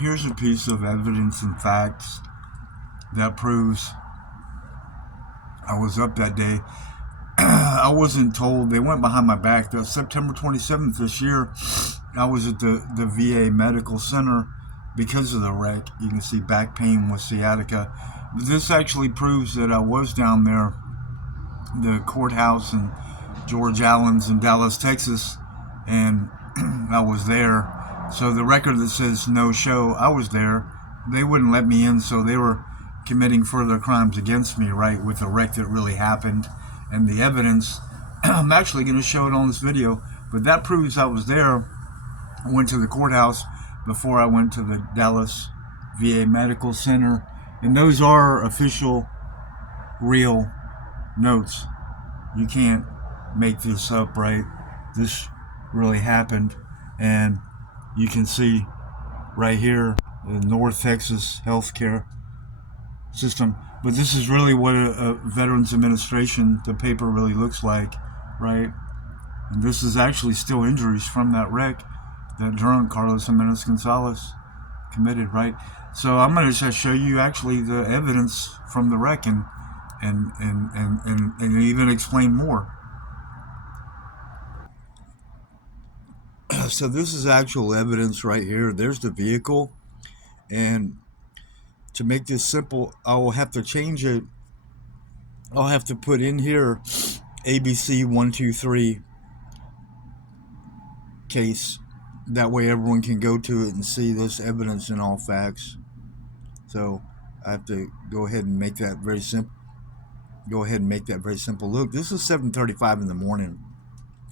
Here's a piece of evidence and facts that proves I was up that day. I wasn't told. They went behind my back. That September 27th this year, I was at the VA Medical Center because of the wreck. You can see back pain with sciatica. But this actually proves that I was down there, the courthouse and George Allen's in Dallas, Texas, and I was there. So the record that says no show, I was there. They wouldn't let me in, so they were committing further crimes against me, right, with the wreck that really happened. And the evidence, I'm actually going to show it on this video, but that proves I was there. I went to the courthouse before I went to the Dallas VA Medical Center, and those are official, real notes. You can't make this up, right? This really happened, and you can see right here the North Texas healthcare system. But this is really what a Veterans Administration, the paper really looks like, right? And this is actually still injuries from that wreck that drunk Carlos Jimenez Gonzalez committed, right? So I'm going to just show you actually the evidence from the wreck and even explain more. So this is actual evidence right here. There's the vehicle, and to make this simple, I will have to change it. I'll have to put in here ABC 123 case. That way everyone can go to it and see this evidence and all facts. So I have to go ahead and make that very simple. Look, this is 7:35 in the morning.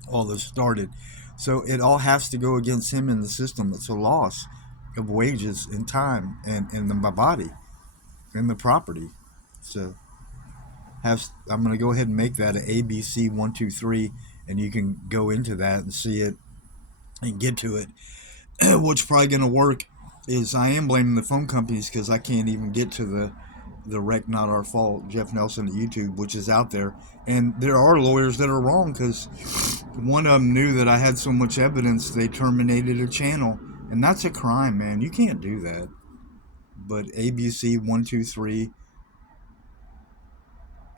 All this started. So it all has to go against him in the system. It's a loss of wages and time and my body and the property. So I'm going to go ahead and make that an ABC 123, and you can go into that and see it and get to it. What's probably going to work is I am blaming the phone companies because I can't even get to the wreck, not our fault, Jeff Nelson at YouTube, which is out there. And there are lawyers that are wrong, because one of them knew that I had so much evidence they terminated a channel, and that's a crime, man. You can't do that. But ABC 123,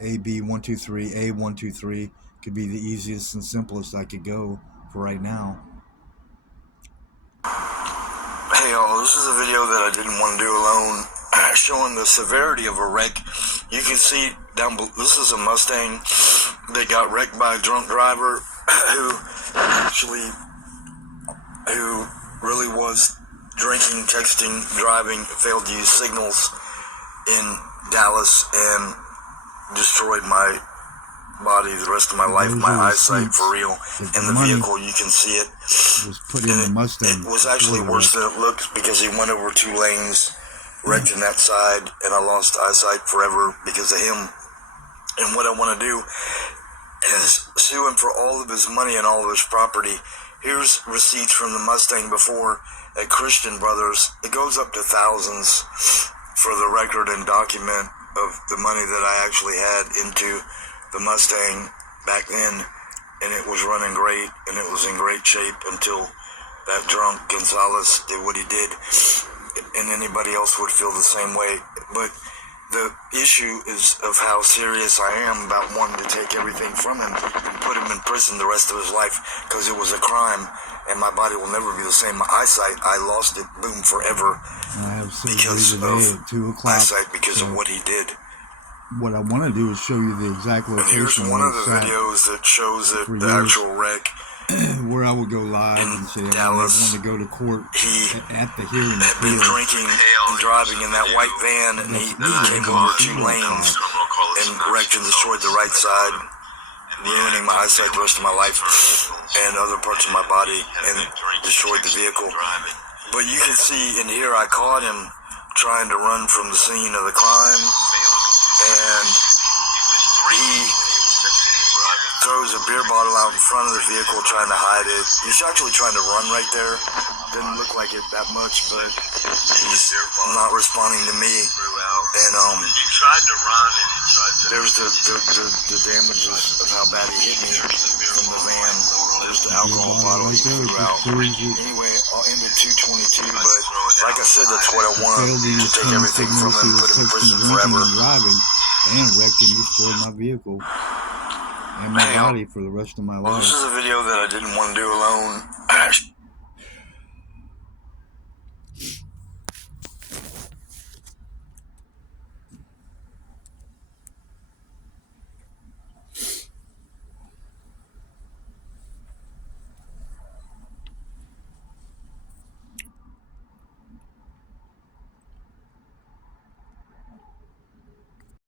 AB 123, A 123 could be the easiest and simplest I could go for right now. Hey y'all, this is a video that I didn't want to do alone, showing the severity of a wreck. You can see down below, this is a Mustang that got wrecked by a drunk driver who really was drinking, texting, driving, failed to use signals in Dallas, and destroyed my body the rest of my life, my eyesight for real. In the vehicle, you can see it. Was put in the Mustang. It was actually worse than it looked, because he went over 2 lanes, wrecked in that side, and I lost eyesight forever because of him. And what I want to do is sue him for all of his money and all of his property. Here's receipts from the Mustang before at Christian Brothers. It goes up to thousands for the record and document of the money that I actually had into the Mustang back then, and it was running great, and it was in great shape until that drunk Gonzalez did what he did, and anybody else would feel the same way. But the issue is of how serious I am about wanting to take everything from him and put him in prison the rest of his life, because it was a crime, and my body will never be the same. My eyesight, I lost it, boom, forever, because of eyesight, because of what he did. What I want to do is show you the exact location. And here's one of the videos that shows it, the actual wreck. Where I would go live and say Dallas, I want to go to court at the hearing. Had been drinking and driving in that white van, and he came over 2 lanes and wrecked and destroyed the right side, ruining my eyesight the rest of my life and other parts of my body, and destroyed the vehicle. But you can see in here, I caught him trying to run from the scene of the crime, and he throws a beer bottle out in front of the vehicle trying to hide it. He's actually trying to run right there. Didn't look like it that much, but he's not responding to me. And there's the damages of how bad he hit me from the van. There's the alcohol bottle he threw out. Anyway, I'll end at 2:22, but Like I said, that's what I want. Failed to To use take turn everything from signals. He him, was put him in texting, prison drinking, forever. and driving, and wrecked and destroyed my vehicle and my body for the rest of my Well, life. this is a video that I didn't want to do alone.